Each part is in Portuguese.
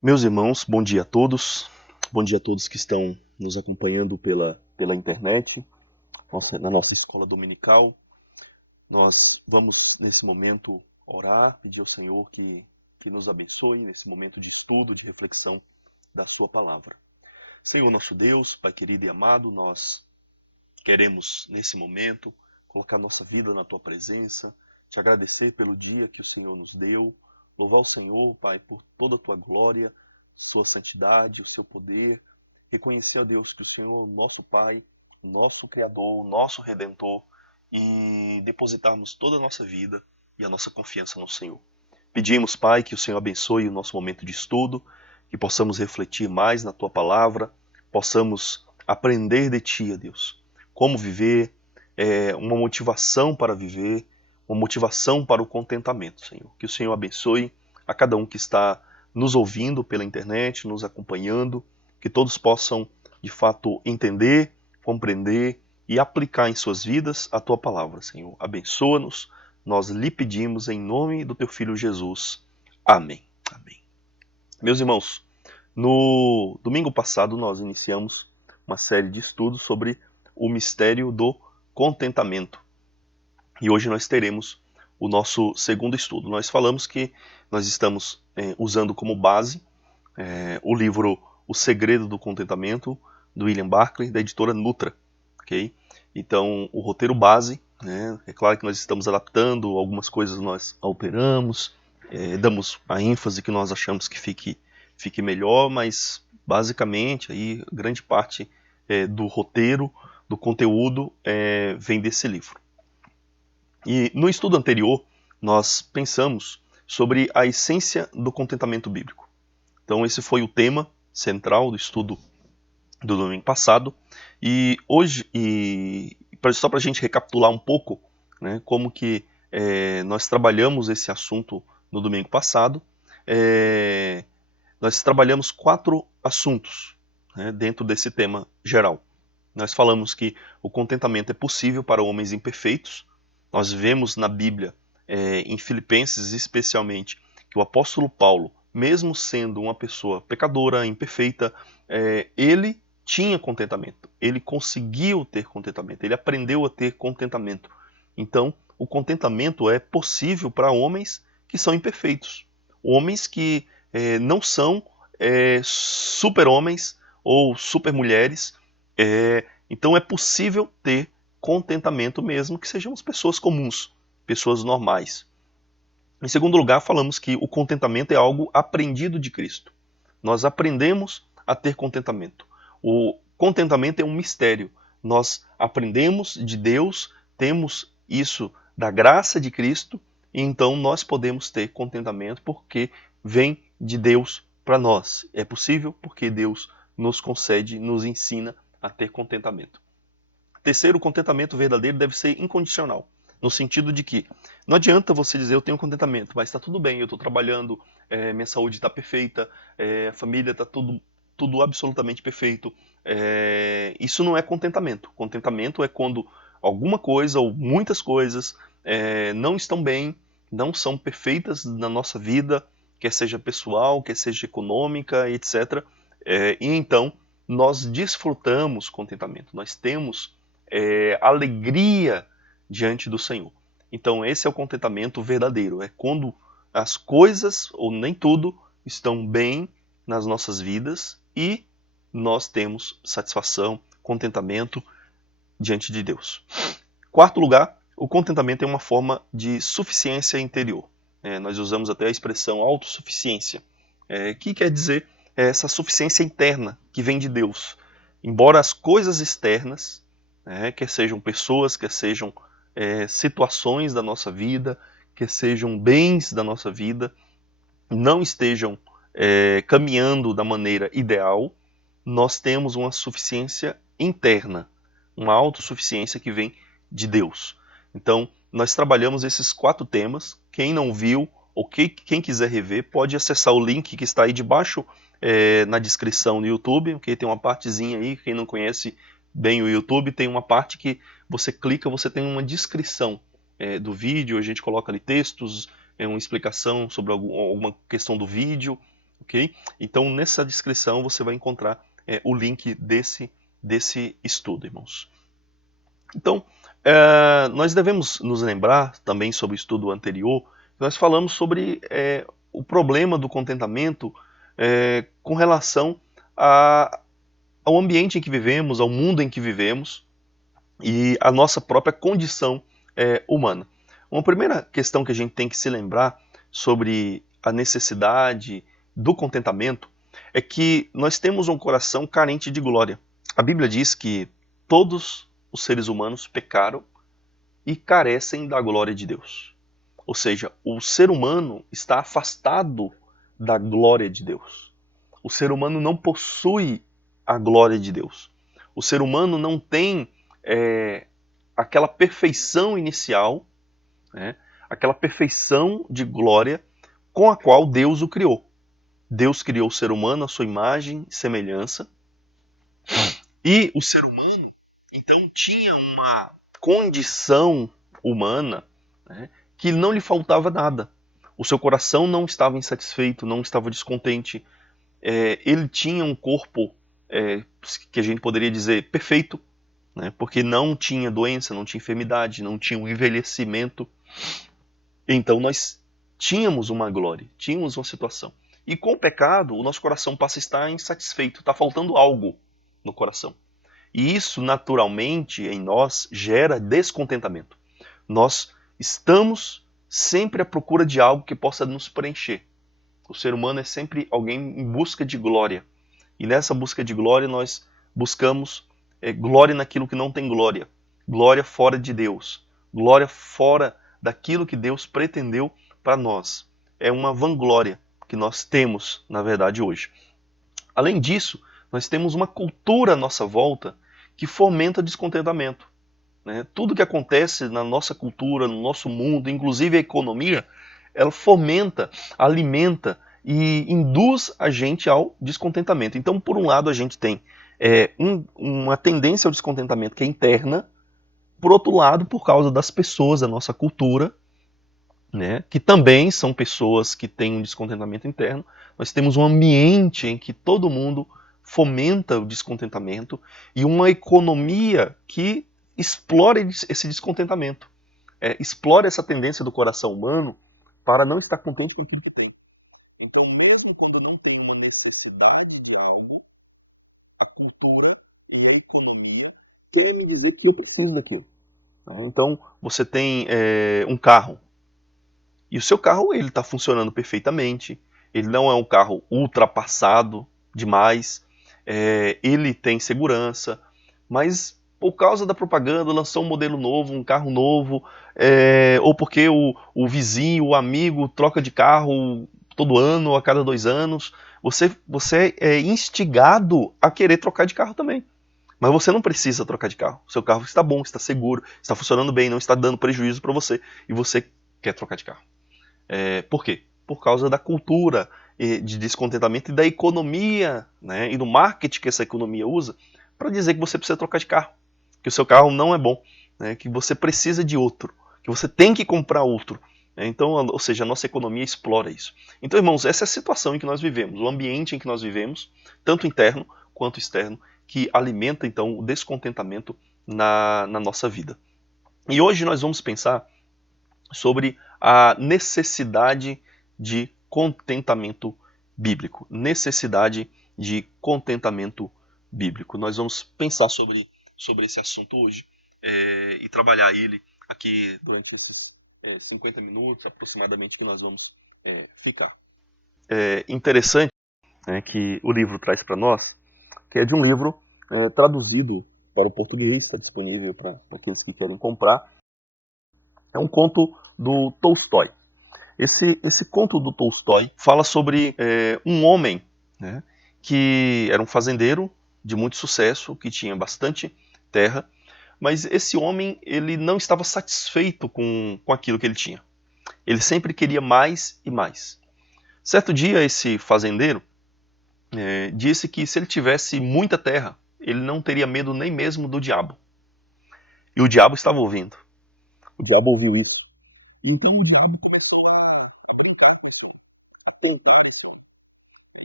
Meus irmãos, bom dia a todos. Bom dia a todos que estão nos acompanhando pela internet, na nossa escola dominical. Nós vamos, nesse momento, orar, pedir ao Senhor que nos abençoe nesse momento de estudo, de reflexão da Sua palavra. Senhor nosso Deus, Pai querido e amado, nós queremos, nesse momento, colocar nossa vida na Tua presença, te agradecer pelo dia que o Senhor nos deu, louvar o Senhor, Pai, por toda a Tua glória, Sua santidade, o Seu poder, reconhecer a Deus que o Senhor é o nosso Pai, o nosso Criador, o nosso Redentor, e depositarmos toda a nossa vida e a nossa confiança no Senhor. Pedimos, Pai, que o Senhor abençoe o nosso momento de estudo, que possamos refletir mais na Tua palavra, possamos aprender de Ti, ó Deus, como viver, uma motivação para viver, uma motivação para o contentamento, Senhor. Que o Senhor abençoe a cada um que está nos ouvindo pela internet, nos acompanhando, que todos possam, de fato, entender, compreender e aplicar em suas vidas a Tua palavra, Senhor. Abençoa-nos, nós lhe pedimos em nome do Teu Filho Jesus. Amém. Amém. Meus irmãos, no domingo passado nós iniciamos uma série de estudos sobre o mistério do contentamento. E hoje nós teremos o nosso segundo estudo. Nós falamos que nós estamos usando como base o livro O Segredo do Contentamento, do William Barclay, da editora Nutra. Okay? Então, o roteiro base, né, é claro que nós estamos adaptando, algumas coisas nós alteramos, damos a ênfase que nós achamos que fique melhor, mas basicamente aí, grande parte do roteiro, do conteúdo, vem desse livro. E no estudo anterior, nós pensamos sobre a essência do contentamento bíblico. Então esse foi o tema central do estudo do domingo passado. E hoje, só para a gente recapitular um pouco, né, como que nós trabalhamos esse assunto no domingo passado, nós trabalhamos 4 assuntos, né, dentro desse tema geral. Nós falamos que o contentamento é possível para homens imperfeitos. Nós vemos na Bíblia, em Filipenses especialmente, que o apóstolo Paulo, mesmo sendo uma pessoa pecadora, imperfeita, ele tinha contentamento. Ele conseguiu ter contentamento. Ele aprendeu a ter contentamento. Então, o contentamento é possível para homens que são imperfeitos. Homens que não são super-homens ou super-mulheres. Então é possível ter contentamento mesmo que sejamos pessoas comuns, pessoas normais. Em segundo lugar, falamos que o contentamento é algo aprendido de Cristo. Nós aprendemos a ter contentamento. O contentamento é um mistério. Nós aprendemos de Deus, temos isso da graça de Cristo, e então nós podemos ter contentamento porque vem de Deus para nós. É possível porque Deus nos concede, nos ensina a ter contentamento. Terceiro, o contentamento verdadeiro deve ser incondicional, no sentido de que não adianta você dizer eu tenho contentamento, mas está tudo bem, eu estou trabalhando, minha saúde está perfeita, a família está tudo absolutamente perfeito. Isso não é contentamento. Contentamento é quando alguma coisa ou muitas coisas não estão bem, não são perfeitas na nossa vida, quer seja pessoal, quer seja econômica, etc. E então nós desfrutamos contentamento, nós temos alegria diante do Senhor. Então esse é o contentamento verdadeiro, é quando as coisas, ou nem tudo, estão bem nas nossas vidas e nós temos satisfação, contentamento diante de Deus. Quarto lugar, o contentamento é uma forma de suficiência interior. Nós usamos até a expressão autossuficiência, que quer dizer essa suficiência interna que vem de Deus. Embora as coisas externas, quer sejam pessoas, quer sejam situações da nossa vida, quer sejam bens da nossa vida, não estejam caminhando da maneira ideal, nós temos uma suficiência interna, uma autossuficiência que vem de Deus. Então, nós trabalhamos esses 4 temas. Quem não viu ou quem quiser rever, pode acessar o link que está aí debaixo na descrição no YouTube, porque tem uma partezinha aí, quem não conhece bem o YouTube, tem uma parte que você clica, você tem uma descrição do vídeo, a gente coloca ali textos, uma explicação sobre alguma questão do vídeo, ok? Então, nessa descrição você vai encontrar o link desse estudo, irmãos. Então, nós devemos nos lembrar também sobre o estudo anterior, nós falamos sobre o problema do contentamento com relação ao ambiente em que vivemos, ao mundo em que vivemos e à nossa própria condição humana. Uma primeira questão que a gente tem que se lembrar sobre a necessidade do contentamento é que nós temos um coração carente de glória. A Bíblia diz que todos os seres humanos pecaram e carecem da glória de Deus. Ou seja, o ser humano está afastado da glória de Deus. O ser humano não possui a glória de Deus. O ser humano não tem aquela perfeição inicial, né, aquela perfeição de glória com a qual Deus o criou. Deus criou o ser humano à sua imagem e semelhança, e o ser humano, então, tinha uma condição humana, né, que não lhe faltava nada. O seu coração não estava insatisfeito, não estava descontente. Ele tinha um corpo que a gente poderia dizer perfeito, né, porque não tinha doença, não tinha enfermidade, não tinha um envelhecimento. Então nós tínhamos uma glória, tínhamos uma situação. E com o pecado, o nosso coração passa a estar insatisfeito, está faltando algo no coração. E isso, naturalmente, em nós, gera descontentamento. Nós estamos sempre à procura de algo que possa nos preencher. O ser humano é sempre alguém em busca de glória. E nessa busca de glória, nós buscamos glória naquilo que não tem glória. Glória fora de Deus. Glória fora daquilo que Deus pretendeu para nós. É uma vanglória que nós temos, na verdade, hoje. Além disso, nós temos uma cultura à nossa volta que fomenta descontentamento. Né? Tudo que acontece na nossa cultura, no nosso mundo, inclusive a economia, ela fomenta, alimenta e induz a gente ao descontentamento. Então, por um lado, a gente tem uma tendência ao descontentamento que é interna, por outro lado, por causa das pessoas da nossa cultura, né, que também são pessoas que têm um descontentamento interno, nós temos um ambiente em que todo mundo fomenta o descontentamento e uma economia que explora esse descontentamento, explora essa tendência do coração humano para não estar contente com aquilo que tem. Então, mesmo quando não tem uma necessidade de algo, a cultura e a economia querem me dizer que eu preciso daquilo. Então, você tem um carro, e o seu carro ele está funcionando perfeitamente, ele não é um carro ultrapassado demais, ele tem segurança, mas por causa da propaganda lançou um modelo novo, um carro novo, ou porque o vizinho, o amigo troca de carro todo ano, a cada 2 anos, você é instigado a querer trocar de carro também. Mas você não precisa trocar de carro. O seu carro está bom, está seguro, está funcionando bem, não está dando prejuízo para você, e você quer trocar de carro. Por quê? Por causa da cultura de descontentamento e da economia, né, e do marketing que essa economia usa para dizer que você precisa trocar de carro, que o seu carro não é bom, né, que você precisa de outro, que você tem que comprar outro. Então, ou seja, a nossa economia explora isso. Então, irmãos, essa é a situação em que nós vivemos, o ambiente em que nós vivemos, tanto interno quanto externo, que alimenta então o descontentamento na nossa vida. E hoje nós vamos pensar sobre a necessidade de contentamento bíblico. Necessidade de contentamento bíblico. Nós vamos pensar sobre esse assunto hoje e trabalhar ele aqui durante esses 50 minutos aproximadamente que nós vamos ficar. É interessante, né, que o livro traz para nós, que é de um livro traduzido para o português, está disponível para aqueles que querem comprar. É um conto do Tolstói. Esse conto do Tolstói fala sobre um homem, né, que era um fazendeiro de muito sucesso, que tinha bastante terra, mas esse homem ele não estava satisfeito com aquilo que ele tinha. Ele sempre queria mais e mais. Certo dia, esse fazendeiro disse que se ele tivesse muita terra, ele não teria medo nem mesmo do diabo. E o diabo estava ouvindo. O diabo ouviu isso. Então o diabo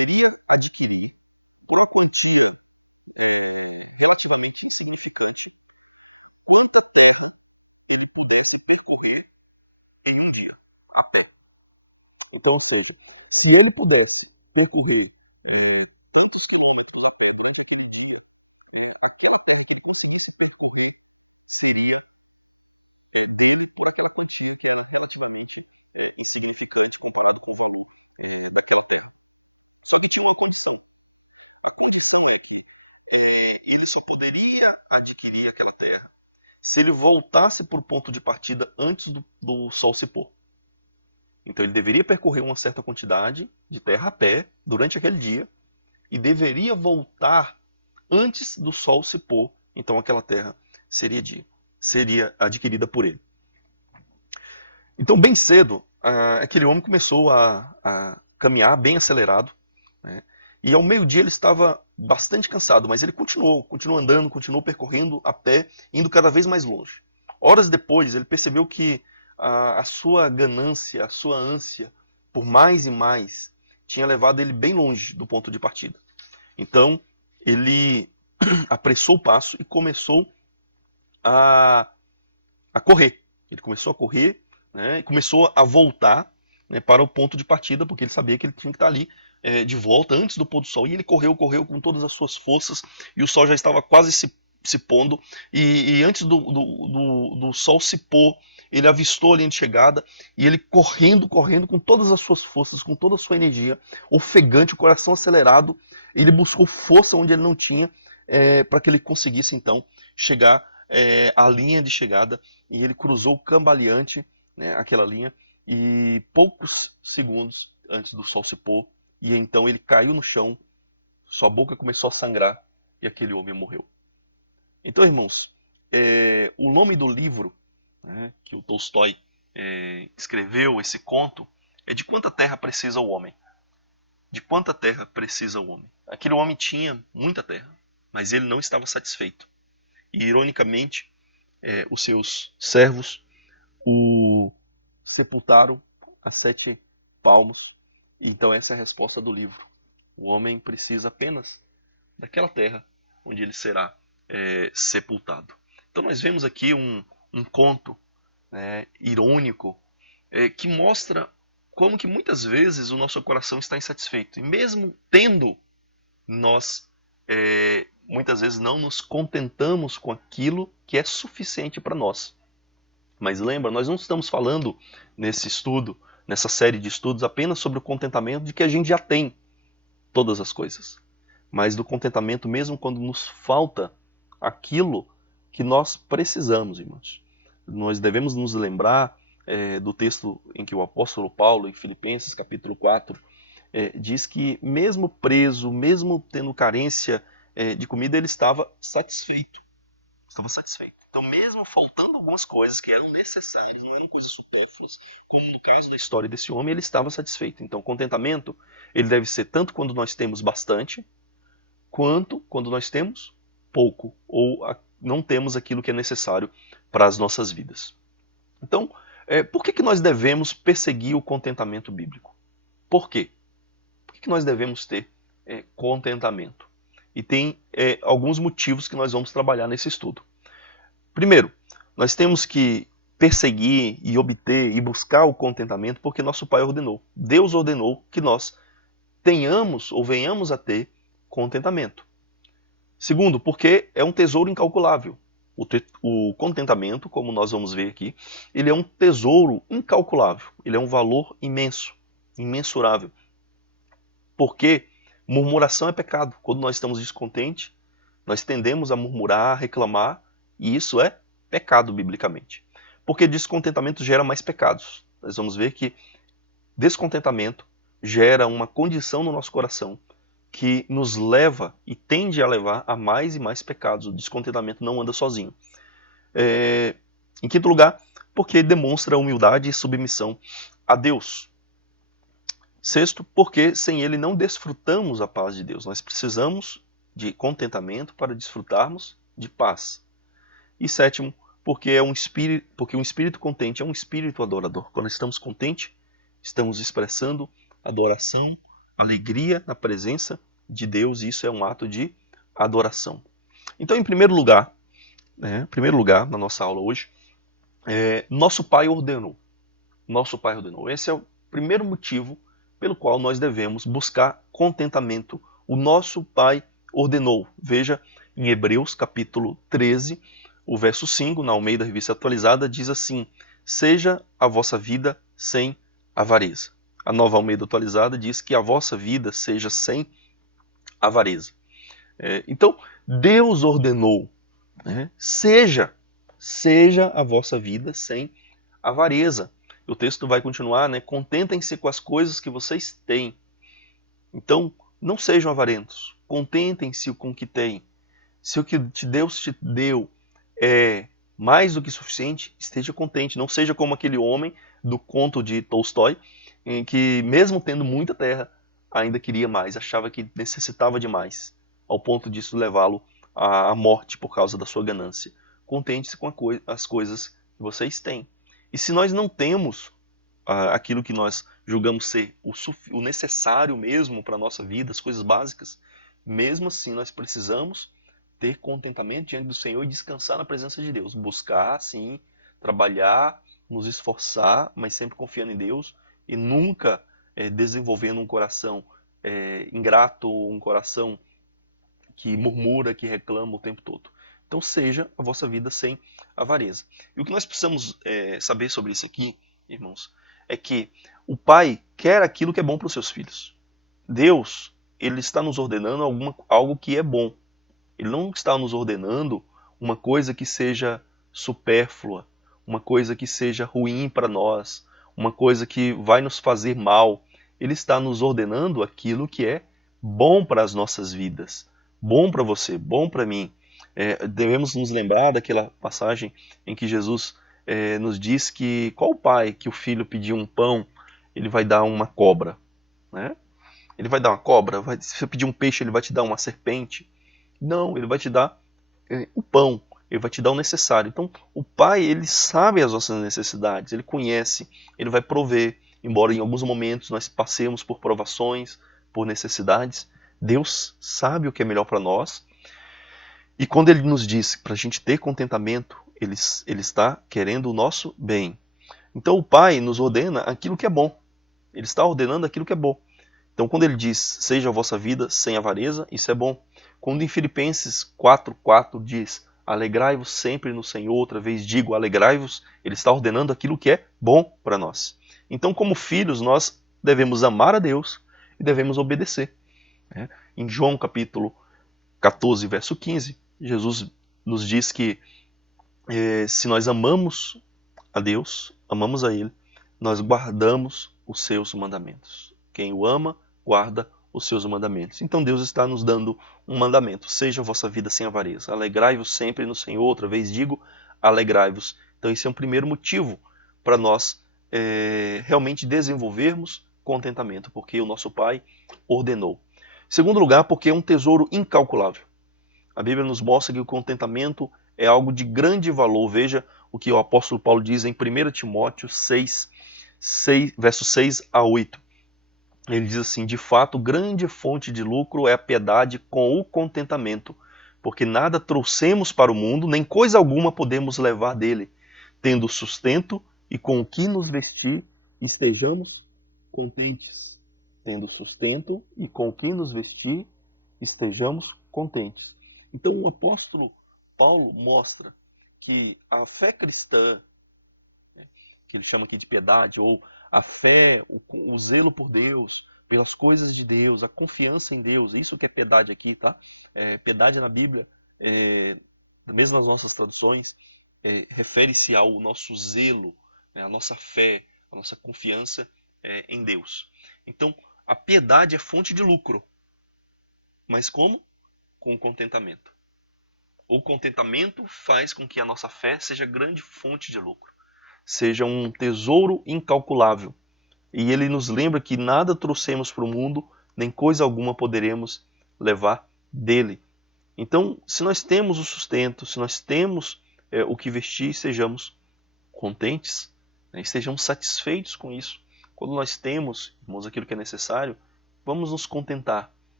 Basicamente, isso significa quanta terra ele pudesse percorrer em um dia. Então, ou seja, se ele pudesse percorrer tantos quilômetros a pé durante aquele dia, aquela terra que fosse percorrer iria toda por essa quantia que nós estamos depois que a gente consegue preparar o valor daquele carro. Ele tinha uma condição. A condição é que ele só poderia adquirir aquela terra se ele voltasse para o ponto de partida antes do sol se pôr. Então ele deveria percorrer uma certa quantidade de terra a pé durante aquele dia e deveria voltar antes do sol se pôr. Então aquela terra seria adquirida por ele. Então bem cedo, aquele homem começou a caminhar bem acelerado, né? E ao meio-dia ele estava bastante cansado, mas ele continuou andando, continuou percorrendo a pé, indo cada vez mais longe. Horas depois, ele percebeu que a sua ganância, a sua ânsia por mais e mais, tinha levado ele bem longe do ponto de partida. Então, ele apressou o passo e começou a correr. Ele começou a correr, né, e começou a voltar, né, para o ponto de partida, porque ele sabia que ele tinha que estar ali de volta antes do pôr do sol. E ele correu com todas as suas forças, e o sol já estava quase se pondo, e antes do sol se pôr, ele avistou a linha de chegada, e ele correndo com todas as suas forças, com toda a sua energia, ofegante, o coração acelerado, ele buscou força onde ele não tinha, para que ele conseguisse então chegar à linha de chegada, e ele cruzou cambaleante, né, aquela linha, e poucos segundos antes do sol se pôr, e então ele caiu no chão, sua boca começou a sangrar, e aquele homem morreu. Então, irmãos, o nome do livro, né, que o Tolstói escreveu, esse conto, é De Quanta Terra Precisa o Homem. De quanta terra precisa o homem? Aquele homem tinha muita terra, mas ele não estava satisfeito. E, ironicamente, os seus servos o sepultaram a 7 palmos. Então essa é a resposta do livro. O homem precisa apenas daquela terra onde ele será sepultado. Então nós vemos aqui um conto, né, irônico, que mostra como que muitas vezes o nosso coração está insatisfeito. E mesmo tendo, nós muitas vezes não nos contentamos com aquilo que é suficiente para nós. Mas lembra, nós não estamos falando nesse estudo, nessa série de estudos, apenas sobre o contentamento de que a gente já tem todas as coisas, mas do contentamento mesmo quando nos falta aquilo que nós precisamos, irmãos. Nós devemos nos lembrar do texto em que o apóstolo Paulo, em Filipenses capítulo 4, diz que mesmo preso, mesmo tendo carência de comida, ele estava satisfeito. Estava satisfeito. Então, mesmo faltando algumas coisas que eram necessárias, não eram coisas supérfluas, como no caso da história desse homem, ele estava satisfeito. Então, contentamento, ele deve ser tanto quando nós temos bastante, quanto quando nós temos pouco, ou não temos aquilo que é necessário para as nossas vidas. Então, por que nós devemos perseguir o contentamento bíblico? Por quê? Por que nós devemos ter contentamento? E tem alguns motivos que nós vamos trabalhar nesse estudo. Primeiro, nós temos que perseguir e obter e buscar o contentamento porque nosso Pai ordenou. Deus ordenou que nós tenhamos ou venhamos a ter contentamento. Segundo, porque é um tesouro incalculável. O contentamento, como nós vamos ver aqui, ele é um tesouro incalculável. Ele é um valor imenso, imensurável. Porque murmuração é pecado. Quando nós estamos descontentes, nós tendemos a murmurar, a reclamar, e isso é pecado biblicamente. Porque descontentamento gera mais pecados. Nós vamos ver que descontentamento gera uma condição no nosso coração que nos leva e tende a levar a mais e mais pecados. O descontentamento não anda sozinho. Em quinto lugar, porque demonstra humildade e submissão a Deus. Sexto, porque sem ele não desfrutamos a paz de Deus. Nós precisamos de contentamento para desfrutarmos de paz. E sétimo, porque um espírito contente é um espírito adorador. Quando estamos contentes, estamos expressando adoração, alegria na presença de Deus, e isso é um ato de adoração. Então, em primeiro lugar, na nossa aula hoje, nosso Pai ordenou. Nosso Pai ordenou. Esse é o primeiro motivo pelo qual nós devemos buscar contentamento. O nosso Pai ordenou. Veja em Hebreus capítulo 13, o verso 5, na Almeida Revista Atualizada, diz assim: seja a vossa vida sem avareza. A Nova Almeida Atualizada diz que a vossa vida seja sem avareza. Então, Deus ordenou, seja a vossa vida sem avareza. O texto vai continuar, contentem-se com as coisas que vocês têm. Então, não sejam avarentos, contentem-se com o que têm. Se o que Deus te deu é mais do que suficiente, esteja contente. Não seja como aquele homem do conto de Tolstói, em que mesmo tendo muita terra, ainda queria mais, achava que necessitava de mais, ao ponto disso levá-lo à morte por causa da sua ganância. Contente-se com as coisas que vocês têm. E se nós não temos aquilo que nós julgamos ser o necessário mesmo para a nossa vida, as coisas básicas, mesmo assim nós precisamos ter contentamento diante do Senhor e descansar na presença de Deus. Buscar, sim, trabalhar, nos esforçar, mas sempre confiando em Deus e nunca desenvolvendo um coração ingrato, um coração que murmura, que reclama o tempo todo. Então seja a vossa vida sem avareza. E o que nós precisamos saber sobre isso aqui, irmãos, é que o Pai quer aquilo que é bom para os seus filhos. Deus, Ele está nos ordenando algo que é bom. Ele não está nos ordenando uma coisa que seja supérflua, uma coisa que seja ruim para nós, uma coisa que vai nos fazer mal. Ele está nos ordenando aquilo que é bom para as nossas vidas, bom para você, bom para mim. Devemos nos lembrar daquela passagem em que Jesus nos diz que qual pai que o filho pedir um pão, ele vai dar uma cobra, né? Ele vai dar uma cobra? Se você pedir um peixe, ele vai te dar uma serpente? Não, ele vai te dar o pão, ele vai te dar o necessário. Então, o Pai, ele sabe as nossas necessidades, ele conhece, ele vai prover. Embora em alguns momentos nós passemos por provações, por necessidades, Deus sabe o que é melhor para nós. E quando ele nos diz para a gente ter contentamento, ele está querendo o nosso bem. Então, o Pai nos ordena aquilo que é bom. Ele está ordenando aquilo que é bom. Então, quando ele diz, seja a vossa vida sem avareza, isso é bom. Quando em Filipenses 4:4 diz, alegrai-vos sempre no Senhor, outra vez digo, alegrai-vos, ele está ordenando aquilo que é bom para nós. Então, como filhos, nós devemos amar a Deus e devemos obedecer. Em João capítulo 14, verso 15, Jesus nos diz que se nós amamos a Deus, amamos a Ele, nós guardamos os seus mandamentos. Quem o ama, guarda os seus mandamentos. Então Deus está nos dando um mandamento: seja a vossa vida sem avareza. Alegrai-vos sempre no Senhor. Outra vez digo, alegrai-vos. Então esse é um primeiro motivo para nós realmente desenvolvermos contentamento, porque o nosso Pai ordenou. Em segundo lugar, porque é um tesouro incalculável. A Bíblia nos mostra que o contentamento é algo de grande valor. Veja o que o apóstolo Paulo diz em 1 Timóteo 6, versos 6 a 8. Ele diz assim: de fato, grande fonte de lucro é a piedade com o contentamento, porque nada trouxemos para o mundo, nem coisa alguma podemos levar dele. Tendo sustento e com o que nos vestir, estejamos contentes. Tendo sustento e com o que nos vestir, estejamos contentes. Então o apóstolo Paulo mostra que a fé cristã, que ele chama aqui de piedade, ou a fé, o zelo por Deus, pelas coisas de Deus, a confiança em Deus, isso que é piedade aqui, tá? Piedade na Bíblia, mesmo nas nossas traduções, refere-se ao nosso zelo, a nossa fé, a nossa confiança em Deus. Então, a piedade é fonte de lucro. Mas como? Com o contentamento. O contentamento faz com que a nossa fé seja grande fonte de lucro, seja um tesouro incalculável. E ele nos lembra que nada trouxemos para o mundo, nem coisa alguma poderemos levar dele. Então, se nós temos o sustento, se nós temos o que vestir, sejamos contentes, e sejamos satisfeitos com isso. Quando nós temos, irmãos, aquilo que é necessário, vamos nos contentar.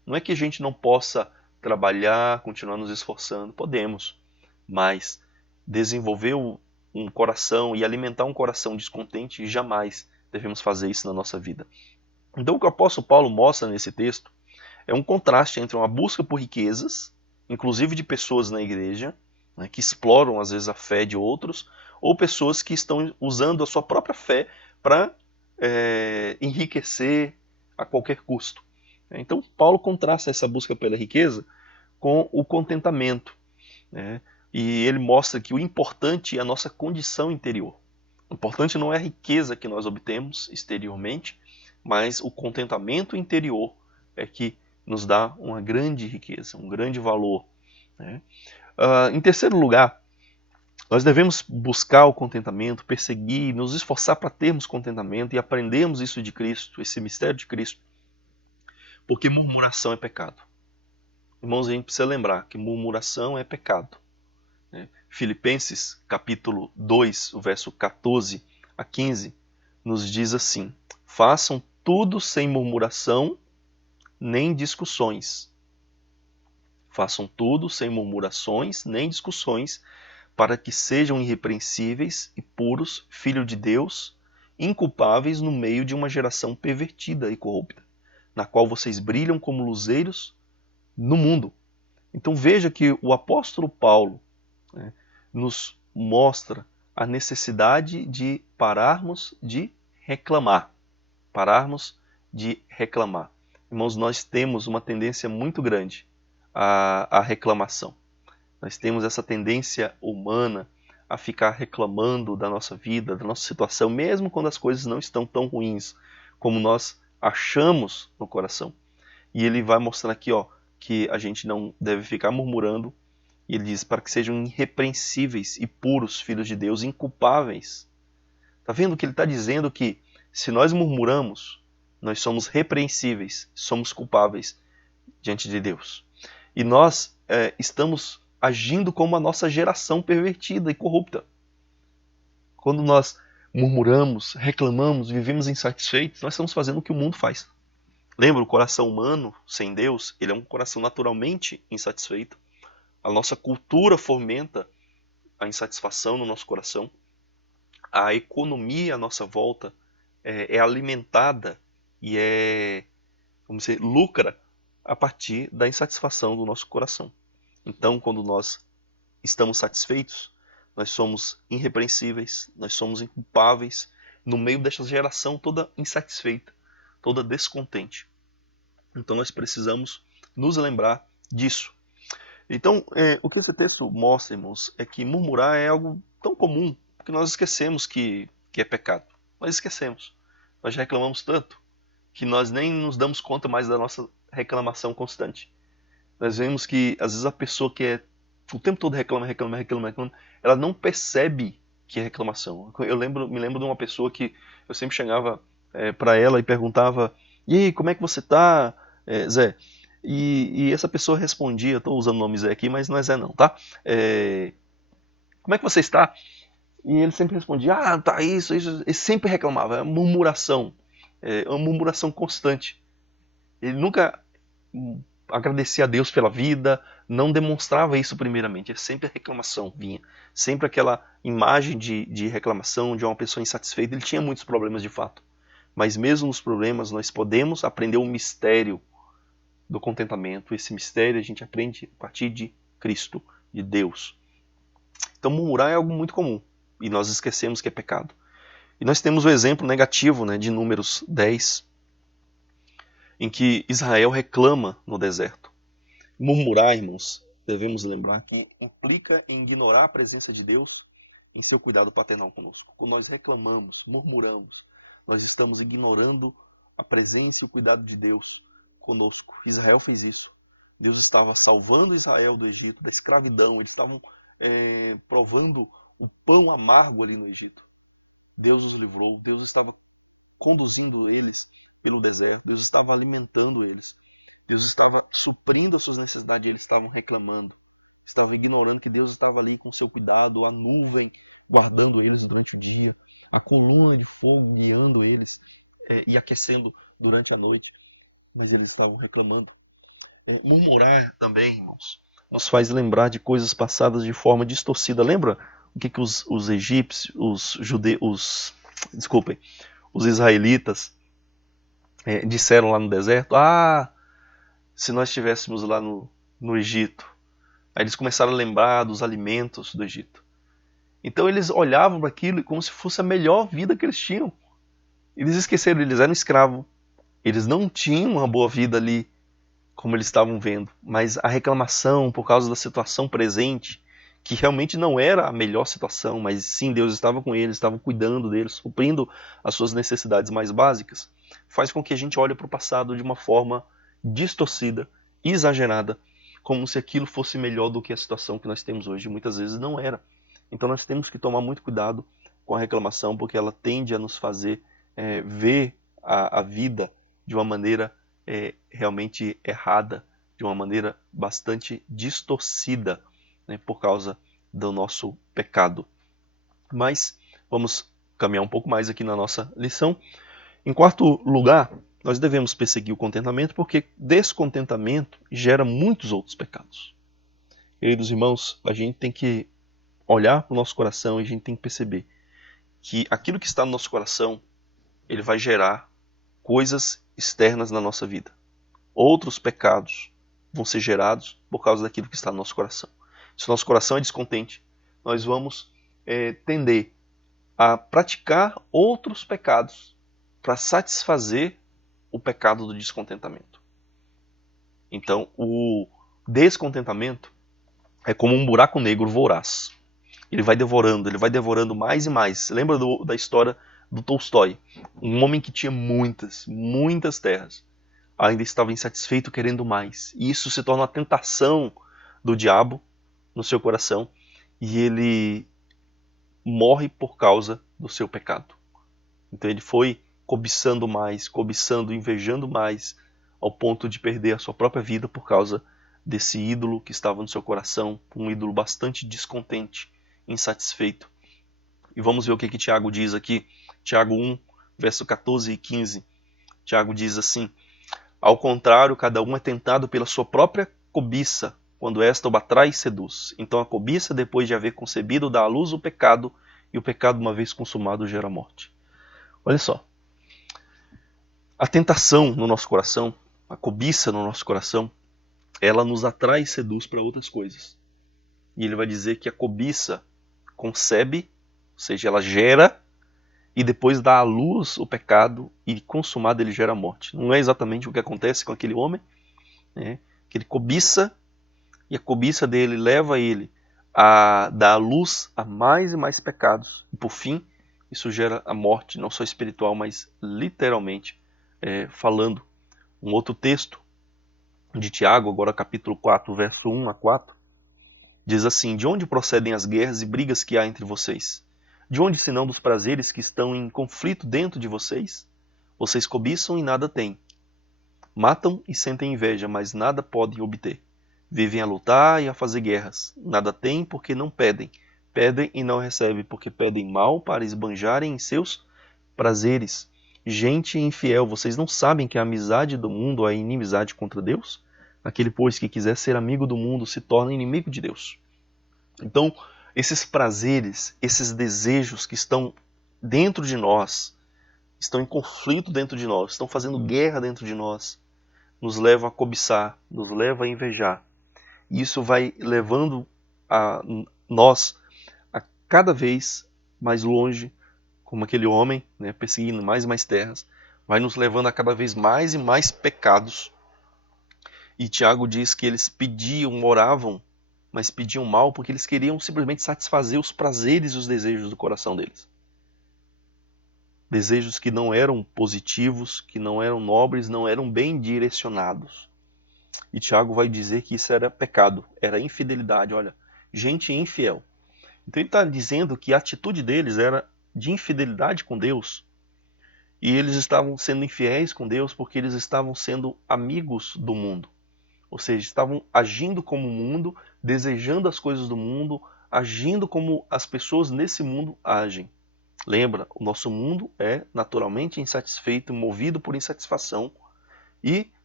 Não é que a gente não possa trabalhar, continuar nos esforçando, podemos, mas desenvolver um coração e alimentar um coração descontente, jamais devemos fazer isso na nossa vida. Então o que o apóstolo Paulo mostra nesse texto é um contraste entre uma busca por riquezas, inclusive de pessoas na igreja, né, que exploram às vezes a fé de outros, ou pessoas que estão usando a sua própria fé para enriquecer a qualquer custo. Então Paulo contrasta essa busca pela riqueza com o contentamento, né? E ele mostra que o importante é a nossa condição interior. O importante não é a riqueza que nós obtemos exteriormente, mas o contentamento interior é que nos dá uma grande riqueza, um grande valor, né? Em terceiro lugar, nós devemos buscar o contentamento, perseguir, nos esforçar para termos contentamento e aprendermos isso de Cristo, esse mistério de Cristo, porque murmuração é pecado. Irmãos, a gente precisa lembrar que murmuração é pecado. Filipenses capítulo 2, o verso 14 a 15, nos diz assim: façam tudo sem murmuração nem discussões. Façam tudo sem murmurações nem discussões, para que sejam irrepreensíveis e puros, filhos de Deus, inculpáveis no meio de uma geração pervertida e corrupta, na qual vocês brilham como luzeiros no mundo. Então veja que o apóstolo Paulo, né, nos mostra a necessidade de pararmos de reclamar. Pararmos de reclamar. Irmãos, nós temos uma tendência muito grande à reclamação. Nós temos essa tendência humana a ficar reclamando da nossa vida, da nossa situação, mesmo quando as coisas não estão tão ruins como nós achamos no coração. E ele vai mostrar aqui, ó, que a gente não deve ficar murmurando. E ele diz para que sejam irrepreensíveis e puros, filhos de Deus, inculpáveis. Está vendo que ele está dizendo que se nós murmuramos, nós somos repreensíveis, somos culpáveis diante de Deus. E nós estamos agindo como a nossa geração pervertida e corrupta. Quando nós murmuramos, reclamamos, vivemos insatisfeitos, nós estamos fazendo o que o mundo faz. Lembra, o coração humano sem Deus, ele é um coração naturalmente insatisfeito. A nossa cultura fomenta a insatisfação no nosso coração. A economia à nossa volta é alimentada e vamos dizer, lucra a partir da insatisfação do nosso coração. Então, quando nós estamos satisfeitos, nós somos irrepreensíveis, nós somos inculpáveis no meio dessa geração toda insatisfeita, toda descontente. Então nós precisamos nos lembrar disso. Então, o que esse texto mostra, irmãos, é que murmurar é algo tão comum que nós esquecemos que é pecado. Nós esquecemos. Nós já reclamamos tanto que nós nem nos damos conta mais da nossa reclamação constante. Nós vemos que, às vezes, a pessoa que o tempo todo reclama, ela não percebe que é reclamação. Eu me lembro de uma pessoa que eu sempre chegava para ela e perguntava: e aí, como é que você tá, Zé? E essa pessoa respondia, estou usando o nome Zé aqui, mas não é Zé não, tá? Como é que você está? E ele sempre respondia: ah, tá isso. Ele sempre reclamava, é murmuração, uma murmuração constante. Ele nunca agradecia a Deus pela vida, não demonstrava isso primeiramente, sempre a reclamação vinha, sempre aquela imagem de reclamação, de uma pessoa insatisfeita. Ele tinha muitos problemas de fato, mas mesmo nos problemas nós podemos aprender o mistério do contentamento. Esse mistério a gente aprende a partir de Cristo, de Deus. Então murmurar é algo muito comum e nós esquecemos que é pecado. E nós temos o exemplo negativo, né, de Números 10, em que Israel reclama no deserto. Murmurar, irmãos, devemos lembrar que implica em ignorar a presença de Deus em seu cuidado paternal conosco. Quando nós reclamamos, murmuramos, nós estamos ignorando a presença e o cuidado de Deus conosco. Israel fez isso. Deus estava salvando Israel do Egito, da escravidão. Eles estavam provando o pão amargo ali no Egito. Deus os livrou. Deus estava conduzindo eles pelo deserto. Deus estava alimentando eles. Deus estava suprindo as suas necessidades. Eles estavam reclamando. Estavam ignorando que Deus estava ali com seu cuidado, a nuvem guardando eles durante o dia, a coluna de fogo guiando eles e aquecendo durante a noite. Mas eles estavam reclamando. Murmurar também, irmãos, nos faz lembrar de coisas passadas de forma distorcida. Lembra o que os egípcios, os judeus, desculpem, os israelitas disseram lá no deserto? Ah, se nós estivéssemos lá no Egito. Aí eles começaram a lembrar dos alimentos do Egito. Então eles olhavam para aquilo como se fosse a melhor vida que eles tinham. Eles esqueceram, eles eram escravos. Eles não tinham uma boa vida ali, como eles estavam vendo. Mas a reclamação por causa da situação presente, que realmente não era a melhor situação, mas sim Deus estava com eles, estava cuidando deles, suprindo as suas necessidades mais básicas, faz com que a gente olhe para o passado de uma forma distorcida, exagerada, como se aquilo fosse melhor do que a situação que nós temos hoje. Muitas vezes não era. Então nós temos que tomar muito cuidado com a reclamação, porque ela tende a nos fazer ver a vida de uma maneira realmente errada, de uma maneira bastante distorcida, né, por causa do nosso pecado. Mas vamos caminhar um pouco mais aqui na nossa lição. Em quarto lugar, nós devemos perseguir o contentamento, porque descontentamento gera muitos outros pecados. Queridos irmãos, a gente tem que olhar para o nosso coração e a gente tem que perceber que aquilo que está no nosso coração, ele vai gerar coisas externas na nossa vida. Outros pecados vão ser gerados por causa daquilo que está no nosso coração. Se o nosso coração é descontente, nós vamos tender a praticar outros pecados para satisfazer o pecado do descontentamento. Então, o descontentamento é como um buraco negro voraz. Ele vai devorando mais e mais. Você lembra da história do Tolstói? Um homem que tinha muitas terras. Ainda estava insatisfeito, querendo mais. E isso se torna uma tentação do diabo no seu coração. E ele morre por causa do seu pecado. Então ele foi cobiçando mais, cobiçando, invejando mais, ao ponto de perder a sua própria vida por causa desse ídolo que estava no seu coração, um ídolo bastante descontente, insatisfeito. E vamos ver o que Tiago diz aqui. Tiago 1, verso 14 e 15. Tiago diz assim: ao contrário, cada um é tentado pela sua própria cobiça, quando esta o atrai e seduz. Então a cobiça, depois de haver concebido, dá à luz o pecado, e o pecado, uma vez consumado, gera morte. Olha só. A tentação no nosso coração, a cobiça no nosso coração, ela nos atrai e seduz para outras coisas. E ele vai dizer que a cobiça concebe, ou seja, ela gera, e depois dá à luz o pecado, e consumado ele gera morte. Não é exatamente o que acontece com aquele homem, né? Que ele cobiça, e a cobiça dele leva ele a dar à luz a mais e mais pecados. E por fim, isso gera a morte, não só espiritual, mas literalmente falando. Um outro texto de Tiago, agora capítulo 4, verso 1 a 4, diz assim: de onde procedem as guerras e brigas que há entre vocês? De onde, senão dos prazeres que estão em conflito dentro de vocês? Vocês cobiçam e nada têm. Matam e sentem inveja, mas nada podem obter. Vivem a lutar e a fazer guerras. Nada têm porque não pedem. Pedem e não recebem porque pedem mal para esbanjarem em seus prazeres. Gente infiel, vocês não sabem que a amizade do mundo é inimizade contra Deus? Aquele, pois, que quiser ser amigo do mundo se torna inimigo de Deus. Então, esses prazeres, esses desejos que estão dentro de nós, estão em conflito dentro de nós, estão fazendo guerra dentro de nós, nos levam a cobiçar, nos levam a invejar. E isso vai levando a nós a cada vez mais longe, como aquele homem, né, perseguindo mais e mais terras, vai nos levando a cada vez mais e mais pecados. E Tiago diz que eles pediam, oravam, mas pediam mal porque eles queriam simplesmente satisfazer os prazeres e os desejos do coração deles. Desejos que não eram positivos, que não eram nobres, não eram bem direcionados. E Tiago vai dizer que isso era pecado, era infidelidade. Olha, gente infiel. Então ele está dizendo que a atitude deles era de infidelidade com Deus. E eles estavam sendo infiéis com Deus porque eles estavam sendo amigos do mundo. Ou seja, estavam agindo como o mundo, desejando as coisas do mundo, agindo como as pessoas nesse mundo agem. Lembra, o nosso mundo é naturalmente insatisfeito, movido por insatisfação. E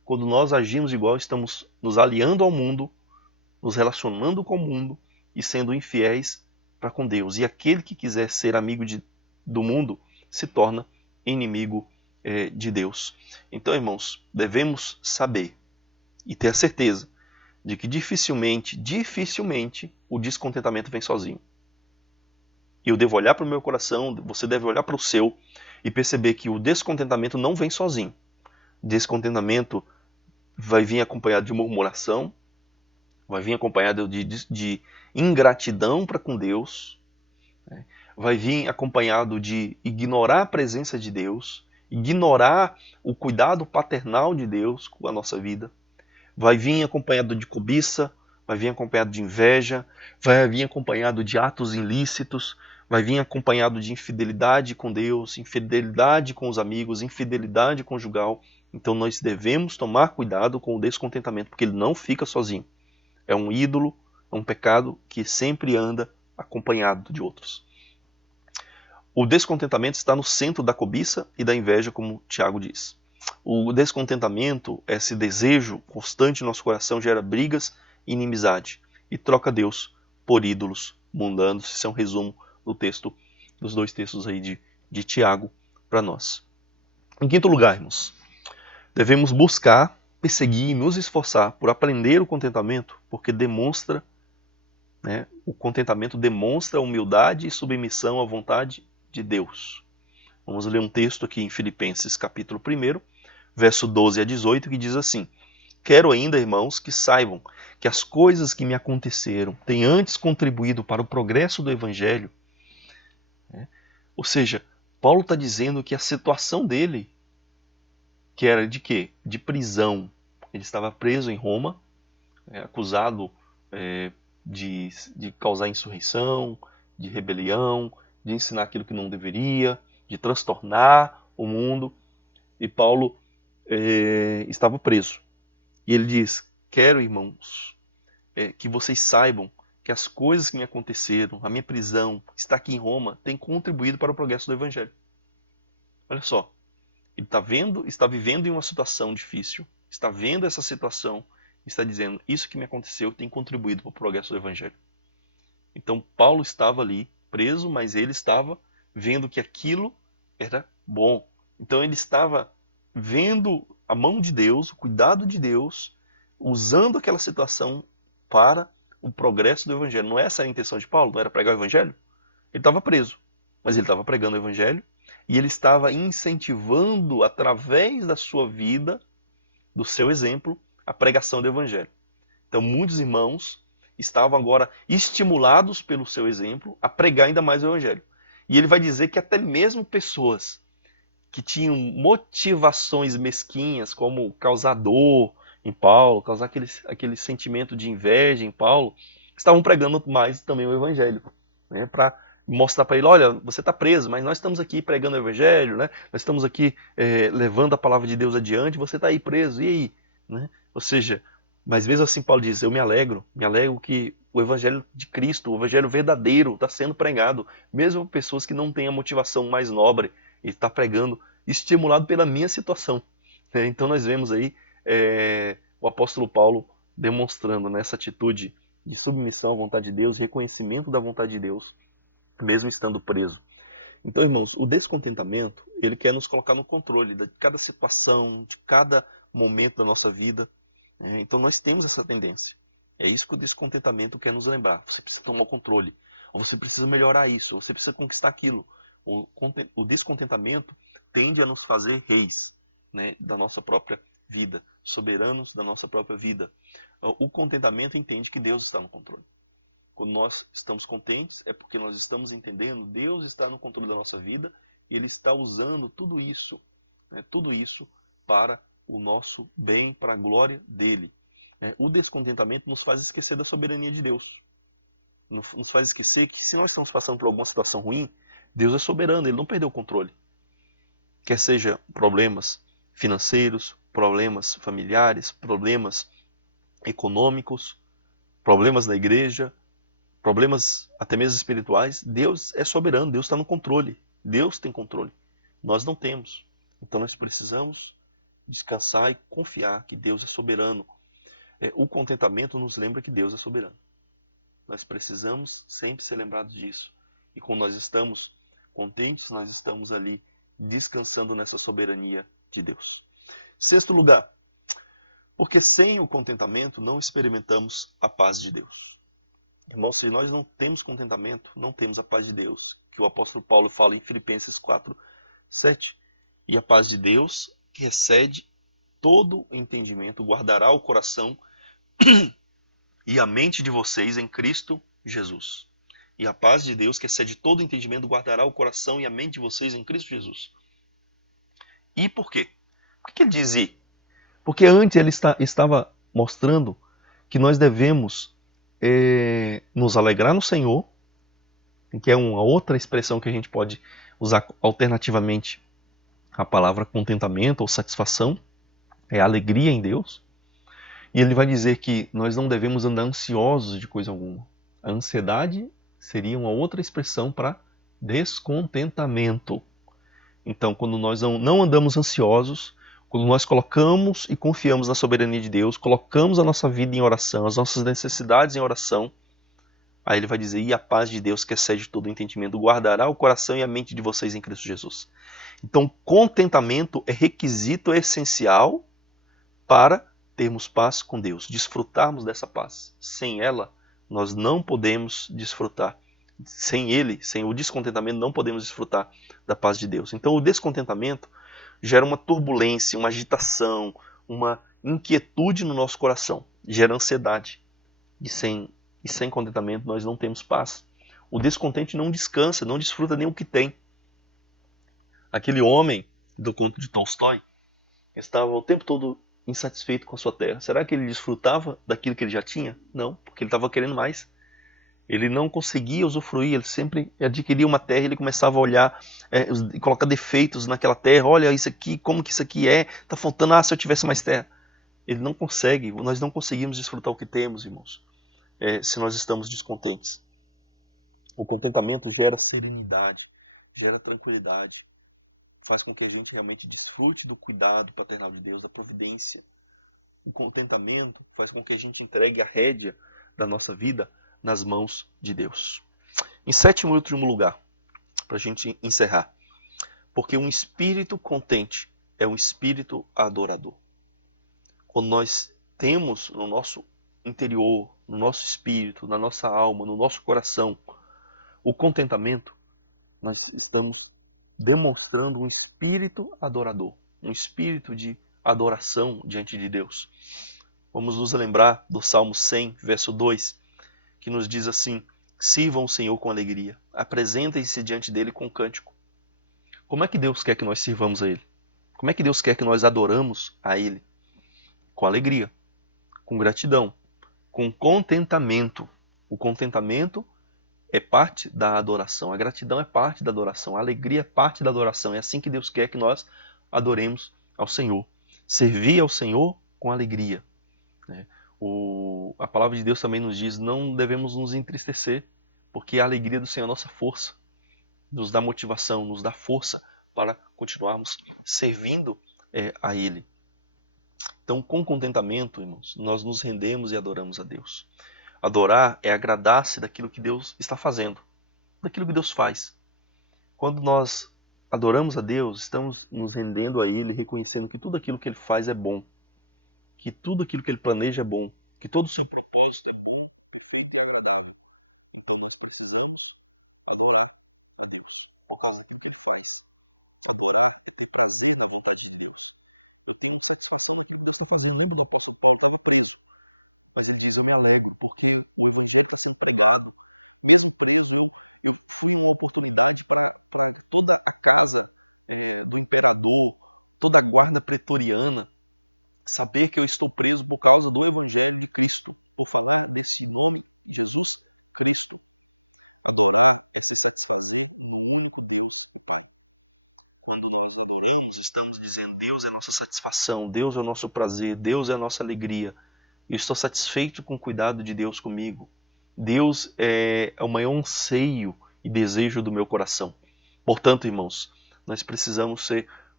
quando nós agimos igual, estamos nos aliando ao mundo, nos relacionando com o mundo e sendo infiéis para com Deus. E aquele que quiser ser amigo do mundo se torna inimigo de Deus. Então, irmãos, devemos saber e ter a certeza de que dificilmente o descontentamento vem sozinho. E eu devo olhar para o meu coração, você deve olhar para o seu e perceber que o descontentamento não vem sozinho. Descontentamento vai vir acompanhado de murmuração, vai vir acompanhado de ingratidão para com Deus, né? Vai vir acompanhado de ignorar a presença de Deus, ignorar o cuidado paternal de Deus com a nossa vida. Vai vir acompanhado de cobiça, vai vir acompanhado de inveja, vai vir acompanhado de atos ilícitos, vai vir acompanhado de infidelidade com Deus, infidelidade com os amigos, infidelidade conjugal. Então nós devemos tomar cuidado com o descontentamento, porque ele não fica sozinho. É um ídolo, é um pecado que sempre anda acompanhado de outros. O descontentamento está no centro da cobiça e da inveja, como Tiago diz. O descontentamento, esse desejo constante no nosso coração, gera brigas e inimizade e troca Deus por ídolos mundanos. Isso é um resumo do texto, dos dois textos aí de Tiago para nós. Em quinto lugar, irmãos, devemos buscar, perseguir e nos esforçar por aprender o contentamento, porque demonstra, o contentamento demonstra humildade e submissão à vontade de Deus. Vamos ler um texto aqui em Filipenses capítulo 1, verso 12 a 18, que diz assim: Quero ainda, irmãos, que saibam que as coisas que me aconteceram têm antes contribuído para o progresso do Evangelho. Ou seja, Paulo está dizendo que a situação dele, que era de quê? De prisão. Ele estava preso em Roma, acusado de causar insurreição, de rebelião, de ensinar aquilo que não deveria, de transtornar o mundo. E Paulo estava preso. E ele diz: Quero, irmãos, que vocês saibam que as coisas que me aconteceram, a minha prisão, estar aqui em Roma, tem contribuído para o progresso do Evangelho. Olha só, ele está vivendo em uma situação difícil, está vendo essa situação, está dizendo: isso que me aconteceu tem contribuído para o progresso do Evangelho. Então Paulo estava ali preso, mas ele estava vendo que aquilo era bom. Então ele estava vendo a mão de Deus, o cuidado de Deus, usando aquela situação para o progresso do Evangelho. Não é essa a intenção de Paulo? Não era pregar o Evangelho? Ele estava preso, mas ele estava pregando o Evangelho e ele estava incentivando, através da sua vida, do seu exemplo, a pregação do Evangelho. Então muitos irmãos estavam agora estimulados pelo seu exemplo a pregar ainda mais o Evangelho. E ele vai dizer que até mesmo pessoas que tinham motivações mesquinhas, como causar dor em Paulo, causar aquele sentimento de inveja em Paulo, estavam pregando mais também o Evangelho, para mostrar para ele: olha, você está preso, mas nós estamos aqui pregando o Evangelho, nós estamos aqui levando a palavra de Deus adiante, você está aí preso, e aí? Ou seja, mas mesmo assim Paulo diz: eu me alegro que o Evangelho de Cristo, o Evangelho verdadeiro está sendo pregado, mesmo pessoas que não têm a motivação mais nobre, ele está pregando, estimulado pela minha situação. Então nós vemos aí o apóstolo Paulo demonstrando nessa atitude de submissão à vontade de Deus, reconhecimento da vontade de Deus, mesmo estando preso. Então, irmãos, o descontentamento, ele quer nos colocar no controle de cada situação, de cada momento da nossa vida. Então nós temos essa tendência. É isso que o descontentamento quer nos lembrar. Você precisa tomar o controle, ou você precisa melhorar isso, ou você precisa conquistar aquilo. O descontentamento tende a nos fazer reis, da nossa própria vida, soberanos da nossa própria vida. O contentamento entende que Deus está no controle. Quando nós estamos contentes, é porque nós estamos entendendo, Deus está no controle da nossa vida, e Ele está usando tudo isso para o nosso bem, para a glória dEle. O descontentamento nos faz esquecer da soberania de Deus. Nos faz esquecer que se nós estamos passando por alguma situação ruim, Deus é soberano, Ele não perdeu o controle. Quer seja problemas financeiros, problemas familiares, problemas econômicos, problemas na igreja, problemas até mesmo espirituais, Deus é soberano, Deus está no controle. Deus tem controle. Nós não temos. Então nós precisamos descansar e confiar que Deus é soberano. O contentamento nos lembra que Deus é soberano. Nós precisamos sempre ser lembrados disso. E quando nós estamos contentes, nós estamos ali descansando nessa soberania de Deus. Sexto lugar, porque sem o contentamento não experimentamos a paz de Deus. Irmãos, se nós não temos contentamento, não temos a paz de Deus, que o apóstolo Paulo fala em Filipenses 4:7. E a paz de Deus, que excede todo entendimento, guardará o coração e a mente de vocês em Cristo Jesus. E a paz de Deus, que excede todo entendimento, guardará o coração e a mente de vocês em Cristo Jesus. E por quê? Por que ele diz e? Porque antes ele estava mostrando que nós devemos nos alegrar no Senhor, que é uma outra expressão que a gente pode usar alternativamente a palavra contentamento ou satisfação, é alegria em Deus. E ele vai dizer que nós não devemos andar ansiosos de coisa alguma. A ansiedade seria uma outra expressão para descontentamento. Então, quando nós não andamos ansiosos, quando nós colocamos e confiamos na soberania de Deus, colocamos a nossa vida em oração, as nossas necessidades em oração, aí ele vai dizer, e a paz de Deus que excede todo entendimento, guardará o coração e a mente de vocês em Cristo Jesus. Então, contentamento é requisito essencial para termos paz com Deus, desfrutarmos dessa paz. Sem ela, nós não podemos desfrutar. Sem ele, sem o descontentamento, não podemos desfrutar da paz de Deus. Então, o descontentamento gera uma turbulência, uma agitação, uma inquietude no nosso coração, gera ansiedade. E sem contentamento, nós não temos paz. O descontente não descansa, não desfruta nem o que tem. Aquele homem do conto de Tolstói estava o tempo todo insatisfeito com a sua terra. Será que ele desfrutava daquilo que ele já tinha? Não, porque ele estava querendo mais. Ele não conseguia usufruir, ele sempre adquiria uma terra, ele começava a olhar e colocar defeitos naquela terra. Olha isso aqui, como que isso aqui é? Está faltando, se eu tivesse mais terra. Ele não consegue, nós não conseguimos desfrutar o que temos, irmãos, se nós estamos descontentes. O contentamento gera serenidade, gera tranquilidade, faz com que a gente realmente desfrute do cuidado paternal de Deus, da providência. O contentamento faz com que a gente entregue a rédea da nossa vida nas mãos de Deus. Em sétimo e último lugar, para a gente encerrar, porque um espírito contente é um espírito adorador. Quando nós temos no nosso interior, no nosso espírito, na nossa alma, no nosso coração, o contentamento, nós estamos demonstrando um espírito adorador, um espírito de adoração diante de Deus. Vamos nos lembrar do Salmo 100, verso 2, que nos diz assim: sirvam o Senhor com alegria, apresentem-se diante dele com cântico. Como é que Deus quer que nós sirvamos a ele? Como é que Deus quer que nós adoramos a ele? Com alegria, com gratidão, com contentamento. O contentamento é parte da adoração, a gratidão é parte da adoração, a alegria é parte da adoração. É assim que Deus quer que nós adoremos ao Senhor. Servir ao Senhor com alegria. A palavra de Deus também nos diz, não devemos nos entristecer, porque a alegria do Senhor é a nossa força. Nos dá motivação, nos dá força para continuarmos servindo a Ele. Então, com contentamento, irmãos, nós nos rendemos e adoramos a Deus. Adorar é agradar-se daquilo que Deus está fazendo, daquilo que Deus faz. Quando nós adoramos a Deus, estamos nos rendendo a Ele, reconhecendo que tudo aquilo que Ele faz é bom, que tudo aquilo que Ele planeja é bom, que todo o seu propósito é bom. Então nós precisamos adorar a Deus. Adorar é prazer com a vontade de Deus. Lembra da pessoa que estava preso? Mas ele diz, eu me alegro, porque o evangelho está sendo pregado. Mesmo preso, eu tenho uma oportunidade para toda a casa do imperador, toda a guarda pretoriana, saber que eu estou preso por causa do evangelho de Cristo, por fazer a missão de Jesus Cristo. Adorar é se satisfazer no único Deus, o Pai. Quando nós adoramos, estamos dizendo, Deus é a nossa satisfação, Deus é o nosso prazer, Deus é a nossa alegria. Eu estou satisfeito com o cuidado de Deus comigo. Deus é o maior anseio e desejo do meu coração. Portanto, irmãos, nós precisamos ser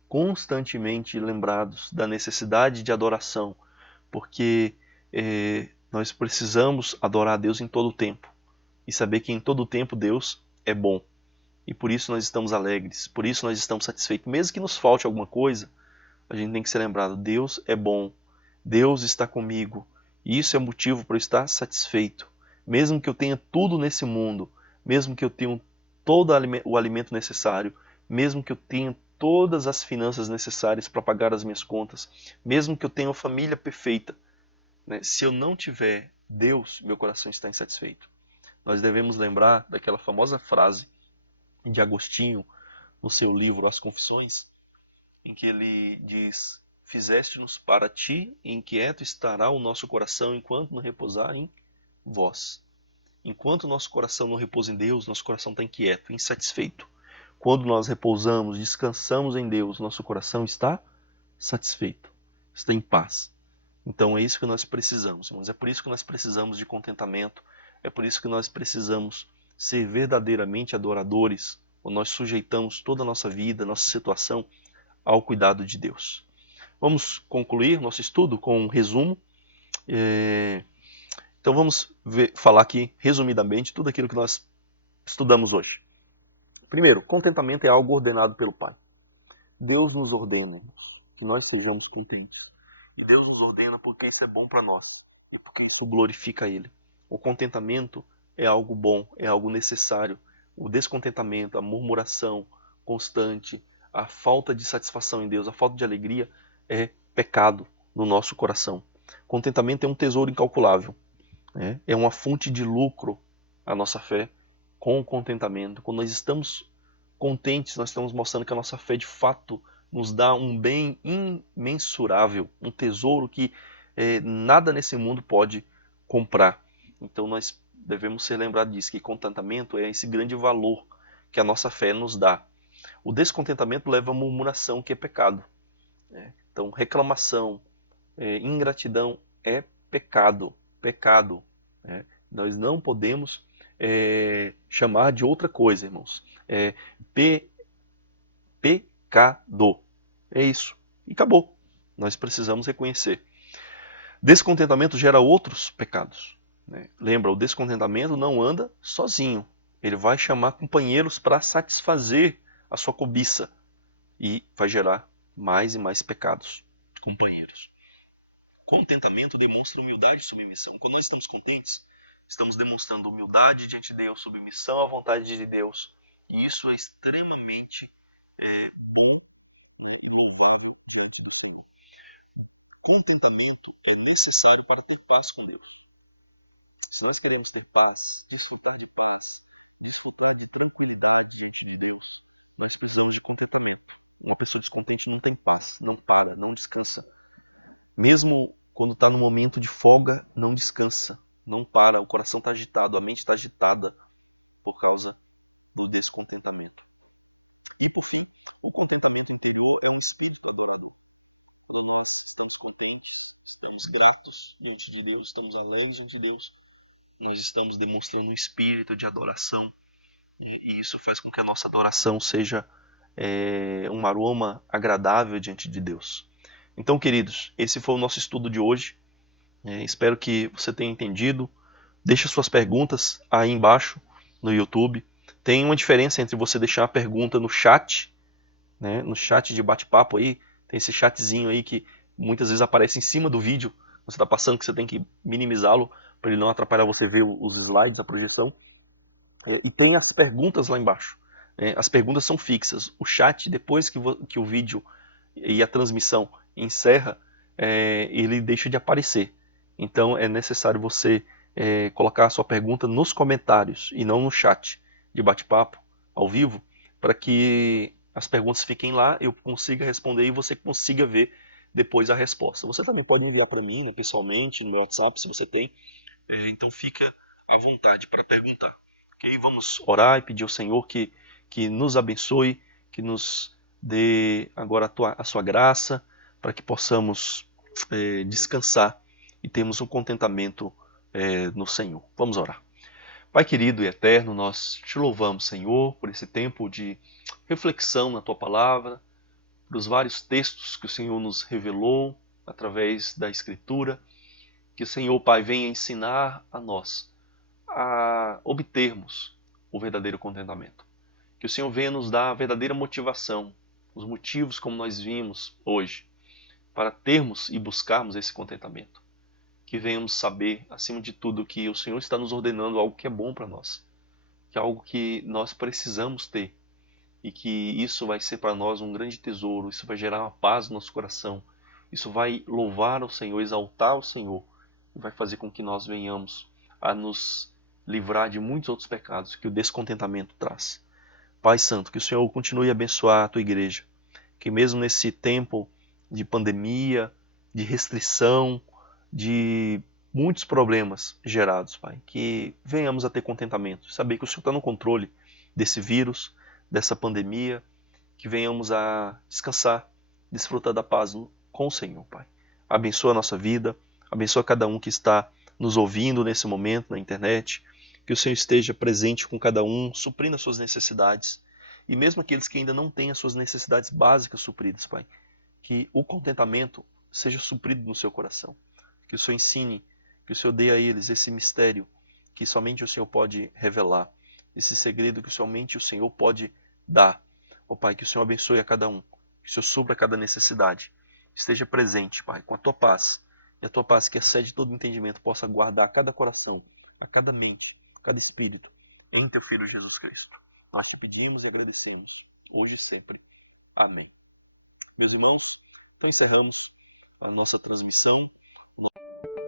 constantemente lembrados da necessidade de adoração, porque nós precisamos adorar a Deus em todo o tempo e saber que em todo o tempo Deus é bom. E por isso nós estamos alegres, por isso nós estamos satisfeitos. Mesmo que nos falte alguma coisa, a gente tem que ser lembrado, Deus é bom, Deus está comigo. E isso é motivo para eu estar satisfeito. Mesmo que eu tenha tudo nesse mundo, mesmo que eu tenha todo o alimento necessário, mesmo que eu tenha todas as finanças necessárias para pagar as minhas contas, mesmo que eu tenha uma família perfeita, né? Se eu não tiver Deus, meu coração está insatisfeito. Nós devemos lembrar daquela famosa frase de Agostinho, no seu livro As Confissões, em que ele diz: fizeste-nos para ti, e inquieto estará o nosso coração enquanto não repousar em vós. Enquanto o nosso coração não repousa em Deus, nosso coração está inquieto, insatisfeito. Quando nós repousamos, descansamos em Deus, nosso coração está satisfeito, está em paz. Então é isso que nós precisamos, irmãos. É por isso que nós precisamos de contentamento. É por isso que nós precisamos ser verdadeiramente adoradores, onde nós sujeitamos toda a nossa vida, nossa situação ao cuidado de Deus. Vamos concluir nosso estudo com um resumo. Então vamos falar aqui, resumidamente, tudo aquilo que nós estudamos hoje. Primeiro, contentamento é algo ordenado pelo Pai. Deus nos ordena que nós sejamos contentes. E Deus nos ordena porque isso é bom para nós e porque isso glorifica Ele. O contentamento é algo bom, é algo necessário. O descontentamento, a murmuração constante, a falta de satisfação em Deus, a falta de alegria é pecado no nosso coração. Contentamento é um tesouro incalculável. É uma fonte de lucro a nossa fé com o contentamento. Quando nós estamos contentes, nós estamos mostrando que a nossa fé de fato nos dá um bem imensurável, um tesouro que nada nesse mundo pode comprar. Então nós devemos ser lembrados disso, que contentamento é esse grande valor que a nossa fé nos dá. O descontentamento leva a murmuração, que é pecado. Então reclamação, ingratidão é pecado. Pecado. Nós não podemos chamar de outra coisa, irmãos. Pecado. É isso. E acabou. Nós precisamos reconhecer. Descontentamento gera outros pecados. Lembra, o descontentamento não anda sozinho. Ele vai chamar companheiros para satisfazer a sua cobiça. E vai gerar mais e mais pecados. Companheiros. Contentamento demonstra humildade e submissão. Quando nós estamos contentes, estamos demonstrando humildade diante de Deus, submissão à vontade de Deus. E isso é extremamente bom, e louvável diante do Senhor. Contentamento é necessário para ter paz com Deus. Se nós queremos ter paz, desfrutar de tranquilidade diante de Deus, nós precisamos de contentamento. Uma pessoa descontente não tem paz, não para, não descansa. Mesmo quando está no momento de folga, não descansa, não para, o coração está agitado, a mente está agitada por causa do descontentamento. E por fim, o contentamento interior é um espírito adorador. Quando nós estamos contentes, estamos gratos diante de Deus, estamos alegres diante de Deus, nós estamos demonstrando um espírito de adoração, e isso faz com que a nossa adoração seja um aroma agradável diante de Deus. Então, queridos, esse foi o nosso estudo de hoje. Espero que você tenha entendido. Deixe suas perguntas aí embaixo no YouTube. Tem uma diferença entre você deixar a pergunta no chat, no chat de bate-papo aí. Tem esse chatzinho aí que muitas vezes aparece em cima do vídeo. Você está passando, que você tem que minimizá-lo para ele não atrapalhar você ver os slides, a projeção. E tem as perguntas lá embaixo. As perguntas são fixas. O chat, depois que o vídeo e a transmissão encerra, ele deixa de aparecer. Então é necessário você colocar a sua pergunta nos comentários e não no chat de bate-papo ao vivo, para que as perguntas fiquem lá, eu consiga responder e você consiga ver depois a resposta. Você também pode enviar para mim, pessoalmente, no meu WhatsApp, se você tem. Então fica à vontade para perguntar. Okay? Vamos orar e pedir ao Senhor que nos abençoe, que nos dê agora a sua graça, para que possamos descansar e termos um contentamento no Senhor. Vamos orar. Pai querido e eterno, nós te louvamos, Senhor, por esse tempo de reflexão na Tua Palavra, pelos vários textos que o Senhor nos revelou através da Escritura, que o Senhor, Pai, venha ensinar a nós a obtermos o verdadeiro contentamento. Que o Senhor venha nos dar a verdadeira motivação, os motivos como nós vimos hoje, para termos e buscarmos esse contentamento. Que venhamos saber, acima de tudo, que o Senhor está nos ordenando algo que é bom para nós, que é algo que nós precisamos ter, e que isso vai ser para nós um grande tesouro, isso vai gerar uma paz no nosso coração, isso vai louvar ao Senhor, exaltar o Senhor, e vai fazer com que nós venhamos a nos livrar de muitos outros pecados que o descontentamento traz. Pai Santo, que o Senhor continue a abençoar a tua igreja, que mesmo nesse tempo de pandemia, de restrição, de muitos problemas gerados, Pai, que venhamos a ter contentamento, saber que o Senhor está no controle desse vírus, dessa pandemia, que venhamos a descansar, desfrutar da paz com o Senhor, Pai. Abençoa a nossa vida, abençoa cada um que está nos ouvindo nesse momento na internet, que o Senhor esteja presente com cada um, suprindo as suas necessidades, e mesmo aqueles que ainda não têm as suas necessidades básicas supridas, Pai, que o contentamento seja suprido no seu coração, que o Senhor ensine, que o Senhor dê a eles esse mistério que somente o Senhor pode revelar, esse segredo que somente o Senhor pode dar. Ó Pai, que o Senhor abençoe a cada um, que o Senhor supra cada necessidade, esteja presente, Pai, com a tua paz, e a tua paz que excede todo entendimento possa guardar cada coração, a cada mente, cada espírito, em teu Filho Jesus Cristo. Nós te pedimos e agradecemos, hoje e sempre. Amém. Meus irmãos, então encerramos a nossa transmissão.